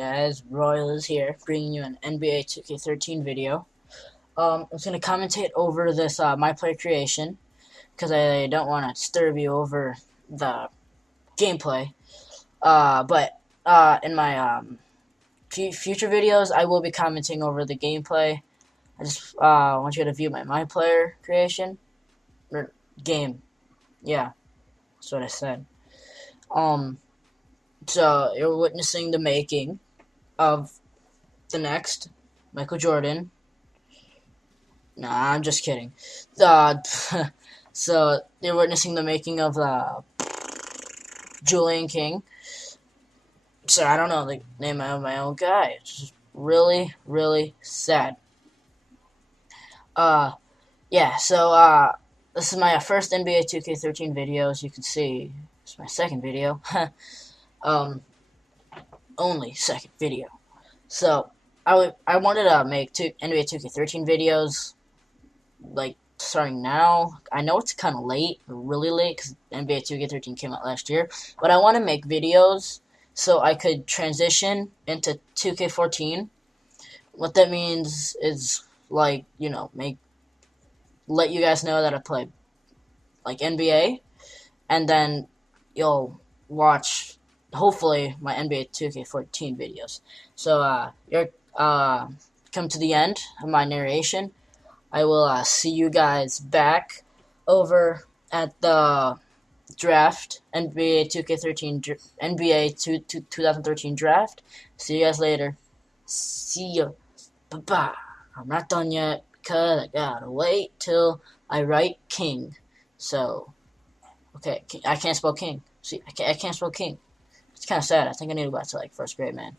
guys, Royal is here, bringing you an NBA 2K13 video. I'm just going to commentate over this My Player creation, because I don't want to disturb you over the gameplay. But in my future videos, I will be commenting over the gameplay. I just want you to view my Player creation. Or game. Yeah, that's what I said. So, you're witnessing the making of the next Michael Jordan. Nah, I'm just kidding. So, you're witnessing the making of Julian King. So, I don't know the name of my own guy. It's just really, really sad. Yeah, so, this is my first NBA 2K13 video. As you can see, it's my second video. Only second video. So, I wanted to make NBA 2K13 videos, like, starting now. I know it's kind of late, really late, because NBA 2K13 came out last year, but I want to make videos so I could transition into 2K14. What that means is, like, you know, let you guys know that I play, like, NBA, and then you'll watch, hopefully, my NBA 2K14 videos. So, you're come to the end of my narration. I will see you guys back over at the draft, NBA 2K13, NBA 2013 draft. See you guys later. See ya. Bye-bye. I'm not done yet because I gotta wait till I write King. So, okay, I can't spell King. See, I can't spell King. It's kind of sad. I think I need to go back to, like, first grade, man.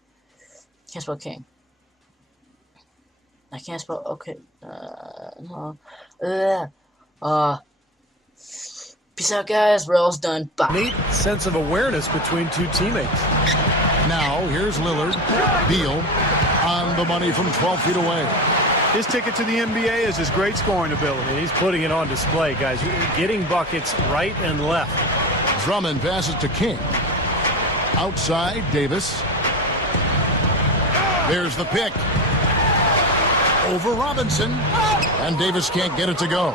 Can't spell King. I can't spell, okay. Peace out, guys. We're almost done. Bye. Neat sense of awareness between two teammates. Now, here's Lillard. Beal on the money from 12 feet away. His ticket to the NBA is his great scoring ability. And he's putting it on display, guys. Getting buckets right and left. Drummond passes to King. Outside, Davis. There's the pick. Over Robinson. And Davis can't get it to go.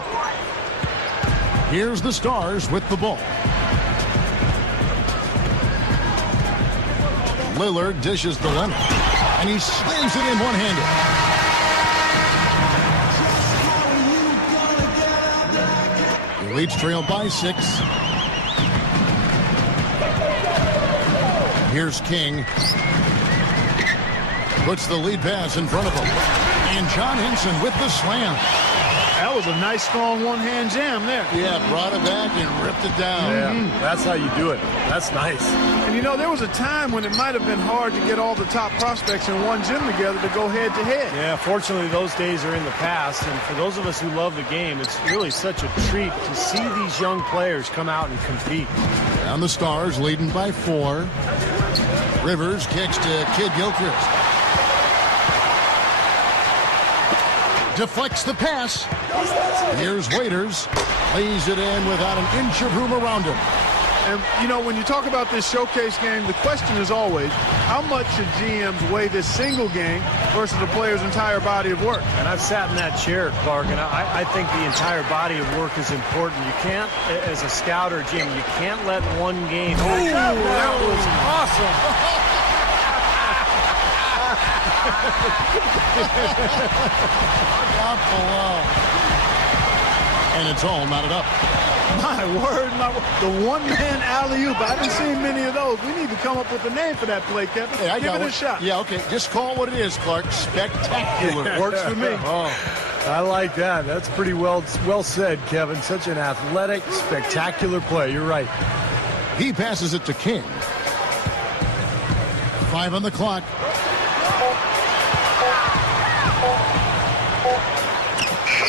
Here's the Stars with the ball. Lillard dishes to Leonard. And he slams it in one-handed. The Leafs trail by 6. Here's King. Puts the lead pass in front of him. And John Henson with the slam. That was a nice, strong one-hand jam there. Yeah, brought it back and ripped it down. Yeah, that's how you do it. That's nice. And, you know, there was a time when it might have been hard to get all the top prospects in one gym together to go head-to-head. Yeah, fortunately, those days are in the past. And for those of us who love the game, it's really such a treat to see these young players come out and compete. And the Stars leading by 4. Rivers kicks to Kid Gilchrist. Deflects the pass. Here's Waiters. Lays it in without an inch of room around him. And, you know, when you talk about this showcase game, the question is always, how much should GMs weigh this single game versus the player's entire body of work? And I've sat in that chair, Clark, and I think the entire body of work is important. You can't, as a scout or GM, you can't let one game. Oh, that was awesome. Down below. And it's all knotted up. My word, the one-man alley-oop. I haven't seen many of those. We need to come up with a name for that play, Kevin. Hey, I Give got it one. a shot. Yeah, okay. Just call it what it is, Clark. Spectacular. Works for me. Oh, I like that. That's pretty well said, Kevin. Such an athletic, spectacular play. You're right. He passes it to King. 5 on the clock.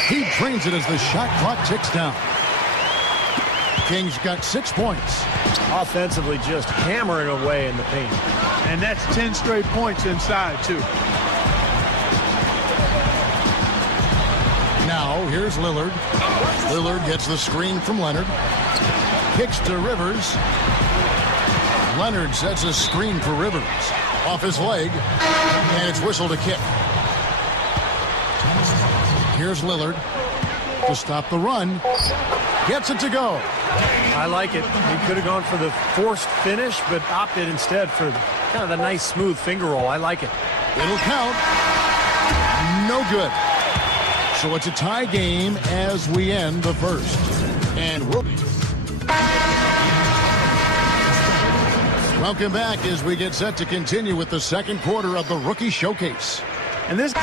He drains it as the shot clock ticks down. King's got 6 points. Offensively, just hammering away in the paint. And that's 10 straight points inside, too. Now, here's Lillard. Lillard gets the screen from Leonard. Kicks to Rivers. Leonard sets a screen for Rivers. Off his leg, and it's whistled a kick. Here's Lillard to stop the run. Gets it to go. I like it. He could have gone for the forced finish, but opted instead for kind of the nice, smooth finger roll. I like it. It'll count. No good. So it's a tie game as we end the first. And we'll... Welcome back as we get set to continue with the second quarter of the Rookie Showcase. And this...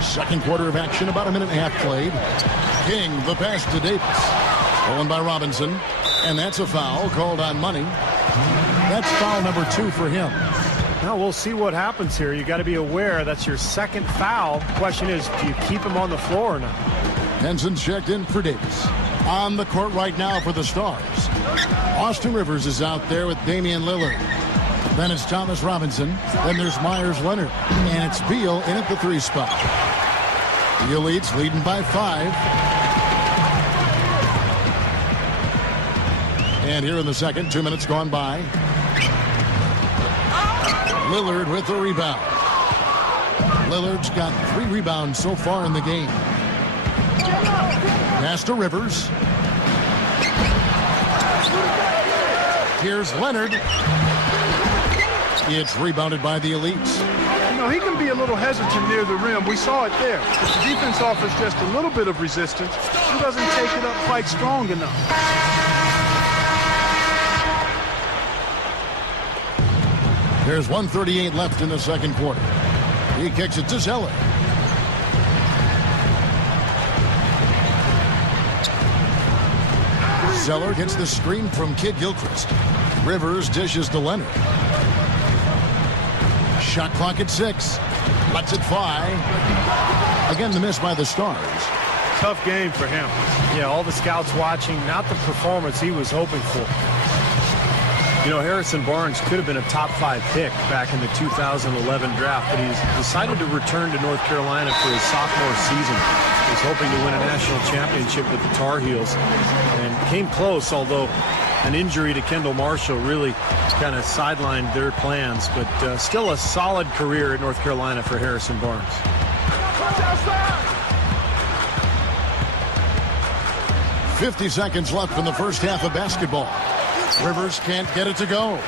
Second quarter of action, about a minute and a half played. King, the pass to Davis. Stolen by Robinson. And that's a foul called on Money. That's foul number 2 for him. Now we'll see what happens here. You got to be aware that's your second foul. Question is, do you keep him on the floor or not? Henson's checked in for Davis. On the court right now for the Stars. Austin Rivers is out there with Damian Lillard. Then it's Thomas Robinson. Then there's Myers Leonard. And it's Beal in at the 3 spot. The Elites leading by 5. And here in the second, 2 minutes gone by. Lillard with the rebound. Lillard's got 3 rebounds so far in the game. Pass to Rivers. Here's Leonard. It's rebounded by the Elites. You know, he can be a little hesitant near the rim. We saw it there. If the defense offers just a little bit of resistance, he doesn't take it up quite strong enough. There's 1:38 left in the second quarter. He kicks it to Zeller. Zeller gets the screen from Kid Gilchrist. Rivers dishes to Leonard. Shot clock at 6. Lets it fly. Again, the miss by the Stars. Tough game for him. Yeah, all the scouts watching, not the performance he was hoping for. You know, Harrison Barnes could have been a top 5 pick back in the 2011 draft, but he's decided to return to North Carolina for his sophomore season. He's hoping to win a national championship with the Tar Heels, and came close, although an injury to Kendall Marshall really kind of sidelined their plans, but still a solid career at North Carolina for Harrison Barnes. 50 seconds left in the first half of basketball. Rivers can't get it to go.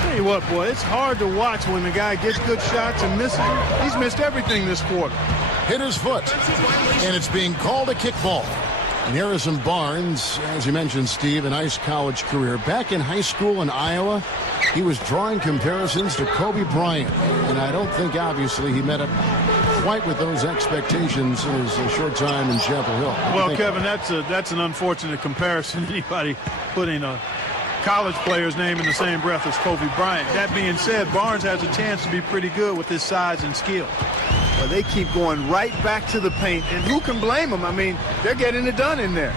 Tell you what, boy, it's hard to watch when the guy gets good shots and misses them. He's missed everything this quarter. Hit his foot, and it's being called a kickball. And Harrison Barnes, as you mentioned, Steve, a nice college career. Back in high school in Iowa, he was drawing comparisons to Kobe Bryant. And I don't think, obviously, he met up quite with those expectations in his short time in Chapel Hill. Well, Kevin, that's an unfortunate comparison. Anybody putting a college player's name in the same breath as Kobe Bryant. That being said, Barnes has a chance to be pretty good with his size and skill. But they keep going right back to the paint, and who can blame them? I mean, they're getting it done in there.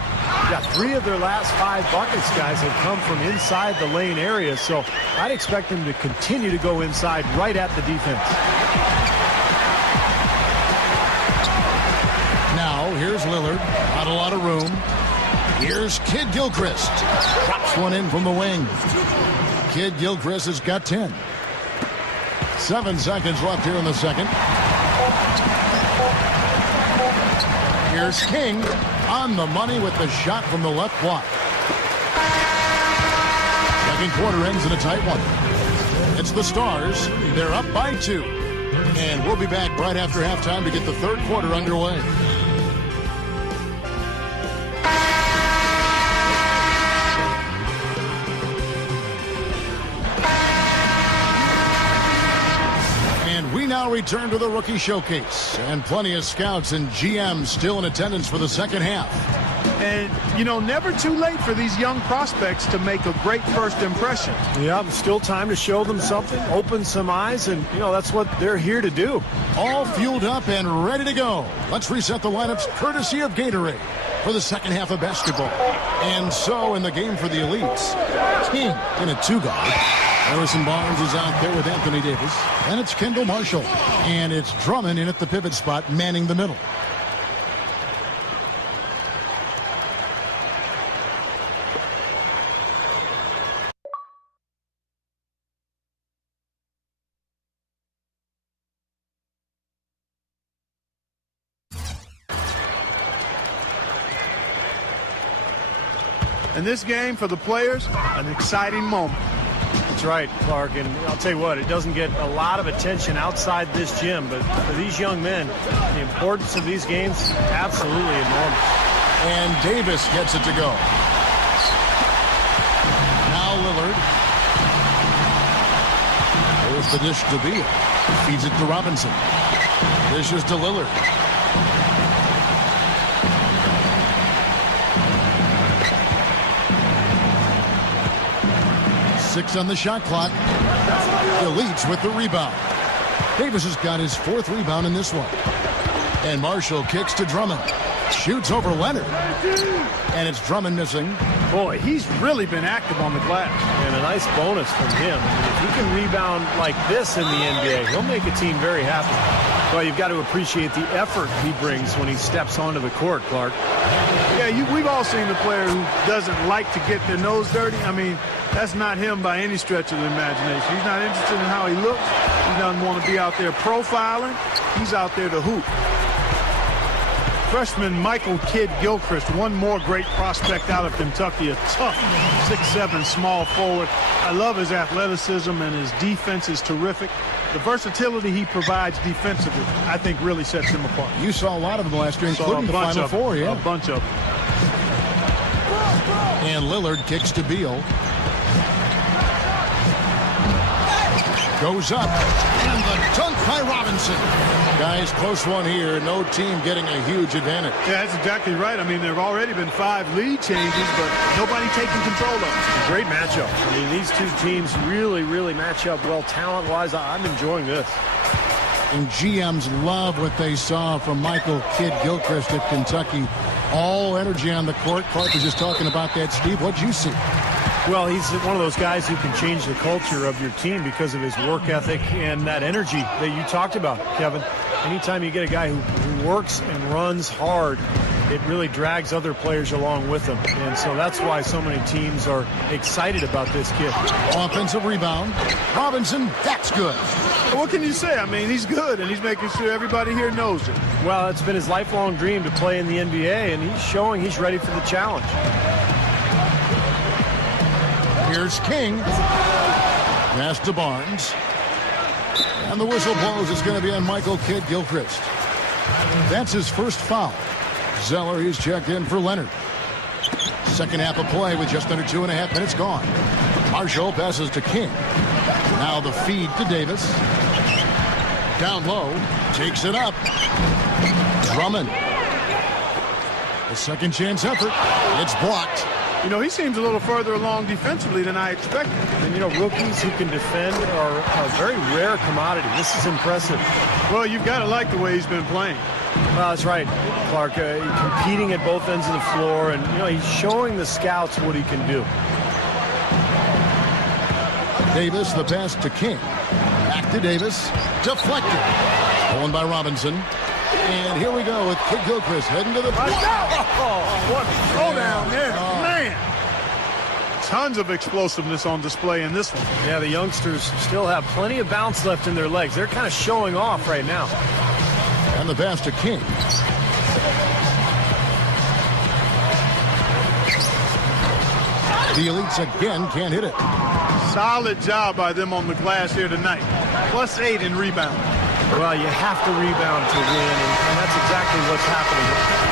Yeah, 3 of their last 5 buckets, guys, have come from inside the lane area, so I'd expect them to continue to go inside right at the defense. Now, here's Lillard. Not a lot of room. Here's Kid Gilchrist. Drops one in from the wing. Kid Gilchrist has got 10. 7 seconds left here in the second. Here's King on the money with the shot from the left block. Second quarter ends in a tight one. It's the Stars. They're up by 2. And we'll be back right after halftime to get the third quarter underway. Now return to the Rookie Showcase, and plenty of scouts and GMs still in attendance for the second half. And, you know, never too late for these young prospects to make a great first impression. Yeah, still time to show them something, open some eyes, and, you know, that's what they're here to do. All fueled up and ready to go. Let's reset the lineups courtesy of Gatorade for the second half of basketball. And so in the game for the Elites, King in a 2-guard. Harrison Barnes is out there with Anthony Davis. And it's Kendall Marshall. And it's Drummond in at the pivot spot, manning the middle. And this game for the players, an exciting moment. That's right, Clark, and I'll tell you what, it doesn't get a lot of attention outside this gym, but for these young men, the importance of these games, absolutely enormous. And Davis gets it to go. Now Lillard. There's the dish to Beal. Feeds it to Robinson. Dishes to Lillard. Six on the shot clock. Elites with the rebound. Davis has got his 4th rebound in this one. And Marshall kicks to Drummond. Shoots over Leonard. And it's Drummond missing. Boy, he's really been active on the glass. And a nice bonus from him. If he can rebound like this in the NBA, he'll make a team very happy. Well, you've got to appreciate the effort he brings when he steps onto the court, Clark. Yeah, we've all seen the player who doesn't like to get their nose dirty. I mean, that's not him by any stretch of the imagination. He's not interested in how he looks. He doesn't want to be out there profiling. He's out there to hoop. Freshman Michael Kidd-Gilchrist, one more great prospect out of Kentucky, a tough 6'7" small forward. I love his athleticism, and his defense is terrific. The versatility he provides defensively, I think, really sets him apart. You saw a lot of them last year, including the Final Four, yeah. A bunch of them. And Lillard kicks to Beal. Goes up. And the dunk by Robinson. Guys, close one here. No team getting a huge advantage. Yeah, that's exactly right. I mean, there have already been 5 lead changes, but nobody taking control of it. Great matchup. I mean, these two teams really match up well talent-wise. I'm enjoying this. And GMs love what they saw from Michael Kidd-Gilchrist at Kentucky. All energy on the court. Clark was just talking about that. Steve, what'd you see? Well, he's one of those guys who can change the culture of your team because of his work ethic and that energy that you talked about, Kevin. Anytime you get a guy who works and runs hard, it really drags other players along with him. And so that's why so many teams are excited about this kid. Offensive rebound. Robinson, that's good. What can you say? I mean, he's good, and he's making sure everybody here knows it. Well, it's been his lifelong dream to play in the NBA, and he's showing he's ready for the challenge. Here's King. Pass to Barnes. And the whistle blows. It's going to be on Michael Kidd-Gilchrist. That's his first foul. Zeller, he's checked in for Leonard. Second half of play with just under 2.5 minutes gone. Marshall passes to King. Now the feed to Davis. Down low. Takes it up. Drummond. A second chance effort. It's blocked. You know, he seems a little further along defensively than I expected. And, you know, rookies who can defend are a very rare commodity. This is impressive. Well, you've got to like the way he's been playing. Well, that's right, Clark. Competing at both ends of the floor, and, you know, he's showing the scouts what he can do. Davis, the pass to King. Back to Davis. Deflected. Stolen by Robinson. And here we go with Kidd-Gilchrist heading to the block. Oh, what a throwdown there. Man. Tons of explosiveness on display in this one. Yeah, the youngsters still have plenty of bounce left in their legs. They're kind of showing off right now. And the pass to King. The Elites again can't hit it. Solid job by them on the glass here tonight. +8 in rebound. Well, you have to rebound to win, and that's exactly what's happening.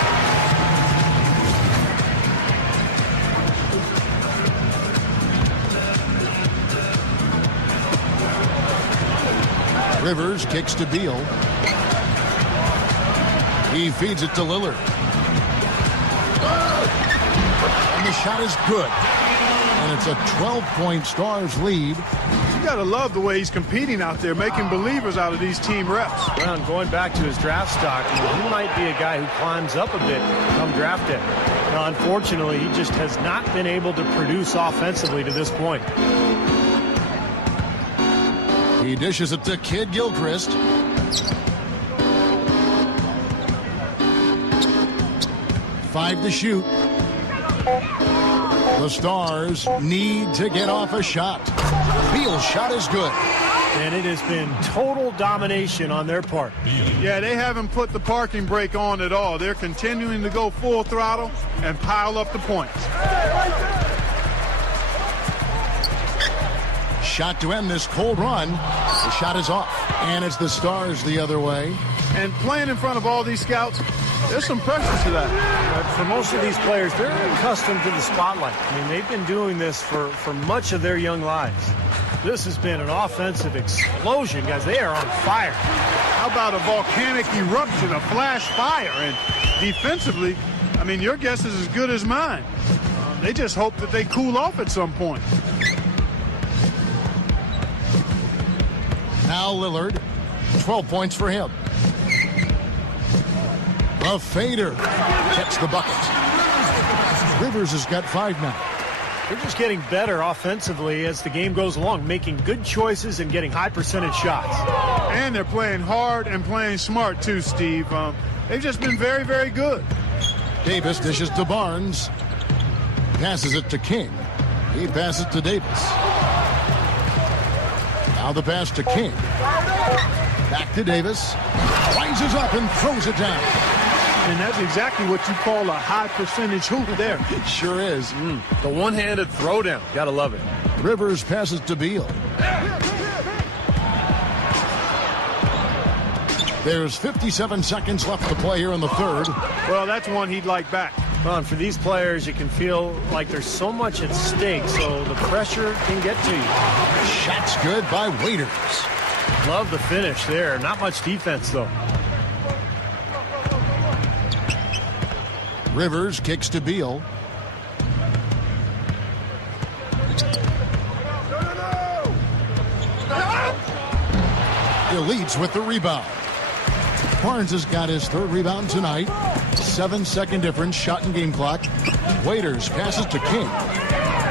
Rivers kicks to Beal. He feeds it to Lillard. And the shot is good. And it's a 12-point Stars lead. You got to love the way he's competing out there, making believers out of these team reps. Well, and going back to his draft stock, he might be a guy who climbs up a bit come draft day. Now, unfortunately, he just has not been able to produce offensively to this point. He dishes it to Kid Gilchrist. Five to shoot. The Stars need to get off a shot. Beal's shot is good. And it has been total domination on their part. Yeah, they haven't put the parking brake on at all. They're continuing to go full throttle and pile up the points. Shot to end this cold run. The shot is off. And it's the Stars the other way. And playing in front of all these scouts, there's some pressure to that. But for most of these players, they're accustomed to the spotlight. I mean, they've been doing this for much of their young lives. This has been an offensive explosion, guys. They are on fire. How about a volcanic eruption, a flash fire? And defensively, I mean, your guess is as good as mine. They just hope that they cool off at some point. Now Lillard, 12 points for him. A fader gets the bucket. Rivers has got 5 now. They're just getting better offensively as the game goes along, making good choices and getting high percentage shots. And they're playing hard and playing smart too, Steve. They've just been very, very good. Davis dishes to Barnes. Passes it to King. He passes to Davis. Now the pass to King. Back to Davis. Rises up and throws it down. And that's exactly what you call a high percentage hoop there. It sure is. The one-handed throwdown. Gotta love it. Rivers passes to Beal. There's 57 seconds left to play here in the third. Well, that's one he'd like back. Well, and for these players, you can feel like there's so much at stake, so the pressure can get to you. Shot's good by Waiters. Love the finish there. Not much defense, though. Rivers kicks to Beal. Leads with the rebound. Barnes has got his third rebound tonight. 7-second difference, shot and game clock. Waiters passes to King.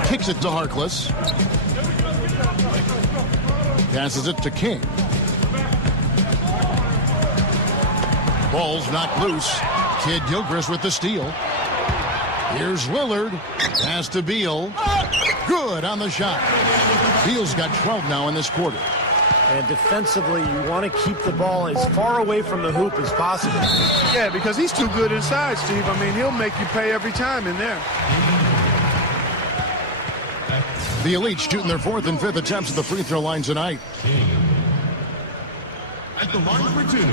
Kicks it to Harkless. Passes it to King. Ball's knocked loose. Kid Gilchrist with the steal. Here's Lillard. Pass to Beal. Good on the shot. Beal's got 12 now in this quarter. And defensively, you want to keep the ball as far away from the hoop as possible. Yeah, because he's too good inside, Steve. I mean, he'll make you pay every time in there. The Elite shooting their 4th and 5th attempts at the free throw line tonight. At the line for 2.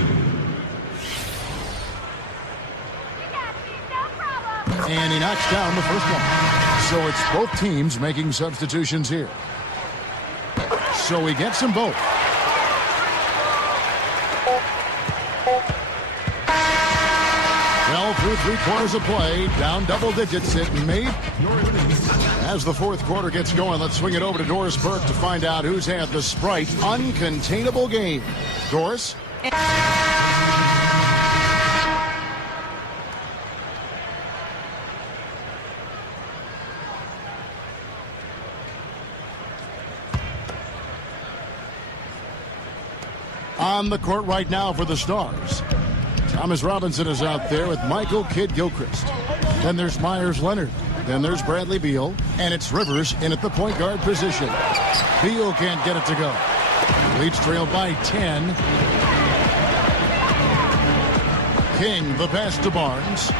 And he knocks down the first one. So it's both teams making substitutions here. So he gets them both. Well, through 3 quarters of play, down double digits it made. As the fourth quarter gets going, let's swing it over to Doris Burke to find out who's had the Sprite uncontainable game. Doris? On the court right now for the Stars. Thomas Robinson is out there with Michael Kidd Gilchrist. Then there's Myers Leonard. Then there's Bradley Beal. And it's Rivers in at the point guard position. Beal can't get it to go. Leeds trailed by 10. King, the pass to Barnes.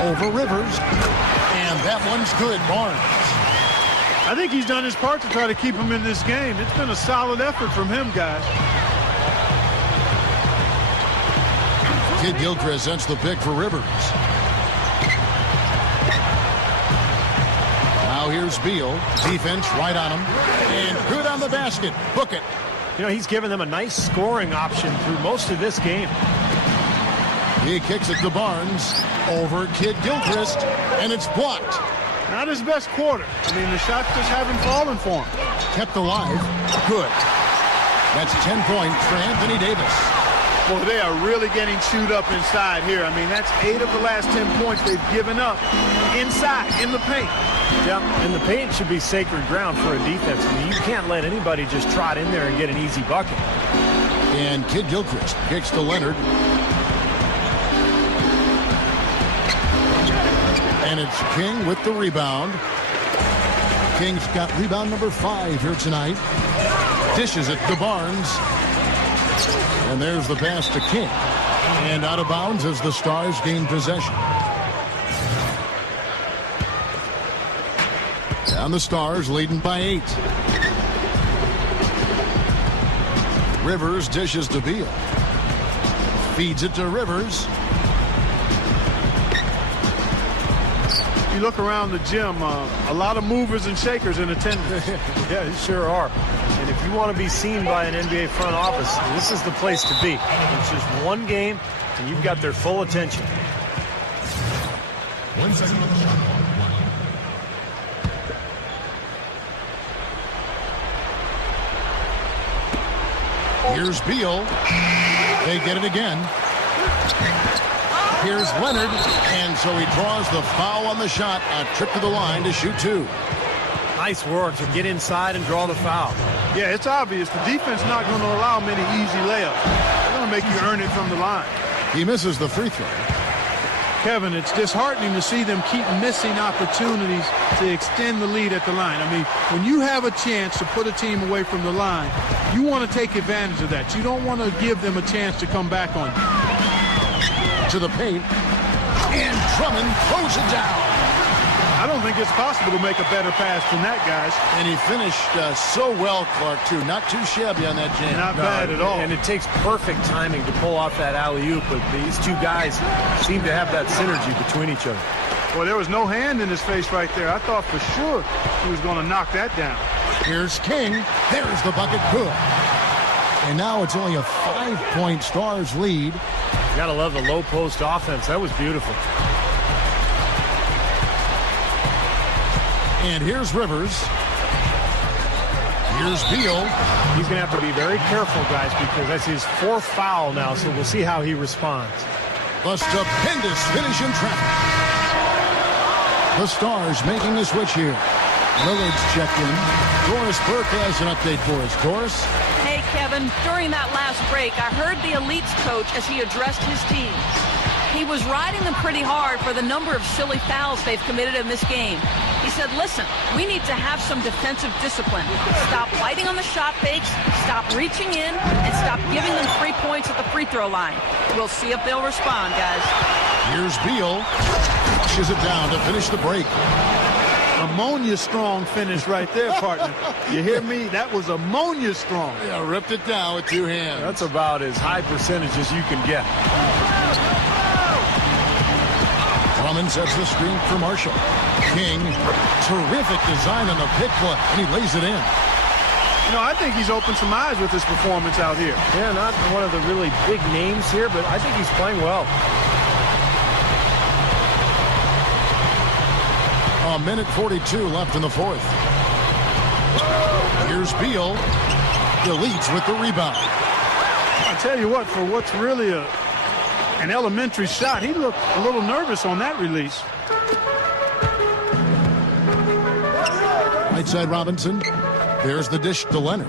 Over Rivers. And that one's good, Barnes. I think he's done his part to try to keep him in this game. It's been a solid effort from him, guys. Kid Gilchrist sends the pick for Rivers. Now here's Beal. Defense right on him. And good on the basket. Book it. You know, he's given them a nice scoring option through most of this game. He kicks it to Barnes. Over Kid Gilchrist. And it's blocked. Not his best quarter. I mean, the shots just haven't fallen for him. Kept alive. Good. That's 10 points for Anthony Davis. Well, they are really getting chewed up inside here. I mean, that's 8 of the last 10 points they've given up inside, in the paint. Yeah, and the paint should be sacred ground for a defense. I mean, you can't let anybody just trot in there and get an easy bucket. And Kid Gilchrist kicks to Leonard. And it's King with the rebound. King's got rebound number 5 here tonight. Dishes it to Barnes. And there's the pass to King. And out of bounds as the Stars gain possession. And the Stars leading by 8. Rivers dishes to Beal. Feeds it to Rivers. You look around the gym, a lot of movers and shakers in attendance. Yeah, you sure are. And if you want to be seen by an NBA front office, this is the place to be. It's just one game, and you've got their full attention. 1 second on the shot. Here's Beal. They get it again. Here's Leonard, and so he draws the foul on the shot. A trip to the line to shoot 2. Nice work to get inside and draw the foul. Yeah, it's obvious. The defense not going to allow many easy layups. They're going to make you earn it from the line. He misses the free throw. Kevin, it's disheartening to see them keep missing opportunities to extend the lead at the line. I mean, when you have a chance to put a team away from the line, you want to take advantage of that. You don't want to give them a chance to come back on you. To the paint, and Drummond throws it down. I don't think it's possible to make a better pass than that, guys. And he finished so well, Clark, too. Not too shabby on that jam. Not bad at all. And it takes perfect timing to pull off that alley-oop, but these two guys seem to have that synergy between each other. Well, there was no hand in his face right there. I thought for sure he was going to knock that down. Here's King. There's the bucket. Good. And now it's only a 5-point Stars lead. You gotta love the low post offense. That was beautiful. And here's Rivers. Here's Beal. He's gonna have to be very careful, guys, because that's his 4th foul now, so we'll see how he responds. A stupendous finish in traffic. The Stars making the switch here. Lillard's checked in. Doris Burke has an update for us. Doris? Hey, Kevin, during that last break, I heard the Elites coach as he addressed his team. He was riding them pretty hard for the number of silly fouls they've committed in this game. He said, listen, we need to have some defensive discipline. Stop fighting on the shot fakes, stop reaching in, and stop giving them 3 points at the free throw line. We'll see if they'll respond, guys. Here's Beal. Flushes it down to finish the break. Ammonia strong finish right there, partner. You hear me? That was ammonia strong. Yeah, ripped it down with 2 hands. That's about as high percentage as you can get. Drummond sets the screen for Marshall. King, terrific design on the pick play, and he lays it in. You know, I think he's opened some eyes with his performance out here. Yeah, not one of the really big names here, but I think he's playing well. A minute 42 left in the 4th. Here's Beal. Elites with the rebound. I tell you what, for what's really an elementary shot, he looked a little nervous on that release. Right side Robinson. There's the dish to Leonard.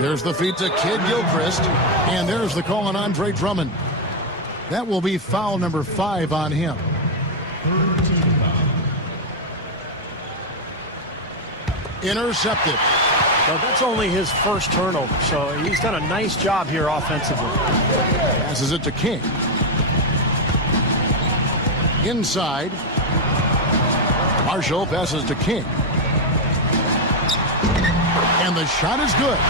There's the feed to Kid Gilchrist. And there's the call on Andre Drummond. That will be foul number 5 on him. Intercepted. Well, that's only his first turnover, so he's done a nice job here offensively. Passes it to King. Inside. Marshall passes to King. And the shot is good.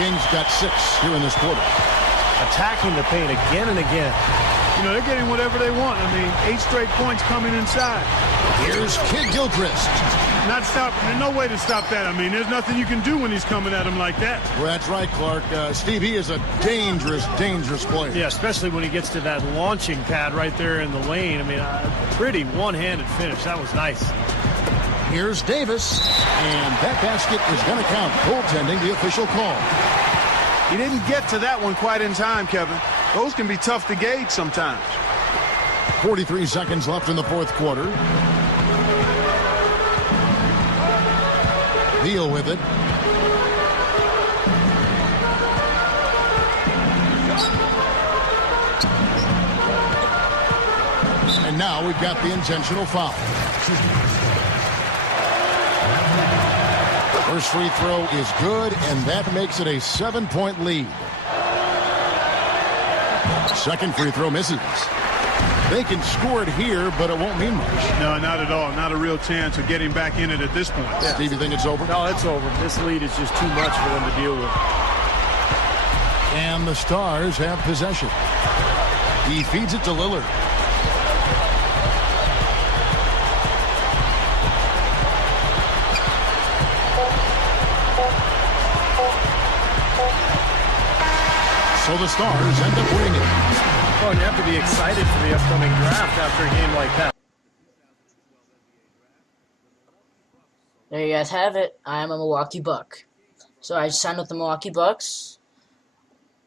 King's got 6 here in this quarter. Attacking the paint again and again. You know, they're getting whatever they want. I mean, 8 straight points coming inside. Here's Kid Gilchrist. Not stop. There's no way to stop that. I mean, there's nothing you can do when he's coming at him like that. Well, that's right, Clark. Steve, he is a dangerous, dangerous player. Yeah, especially when he gets to that launching pad right there in the lane. I mean, pretty one-handed finish. That was nice. Here's Davis. And that basket is going to count. Goaltending, the official call. He didn't get to that one quite in time, Kevin. Those can be tough to gauge sometimes. 43 seconds left in the 4th quarter. deal with it. And now we've got the intentional foul. First free throw is good, and that makes it a 7-point lead. Second free throw misses. They can score it here, but it won't mean much. No, not at all. Not a real chance of getting back in it at this point. Yeah. Steve, you think it's over? No, it's over. This lead is just too much for them to deal with. And the Stars have possession. He feeds it to Lillard. So the Stars end up winning it. Well, you have to be excited for the upcoming draft after a game like that. There you guys have it. I am a Milwaukee Buck. So I signed with the Milwaukee Bucks.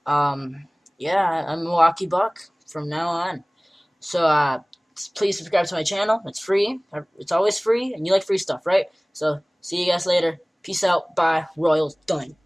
Yeah, I'm a Milwaukee Buck from now on. So please subscribe to my channel. It's free. It's always free, and you like free stuff, right? So see you guys later. Peace out. Bye. Royals done.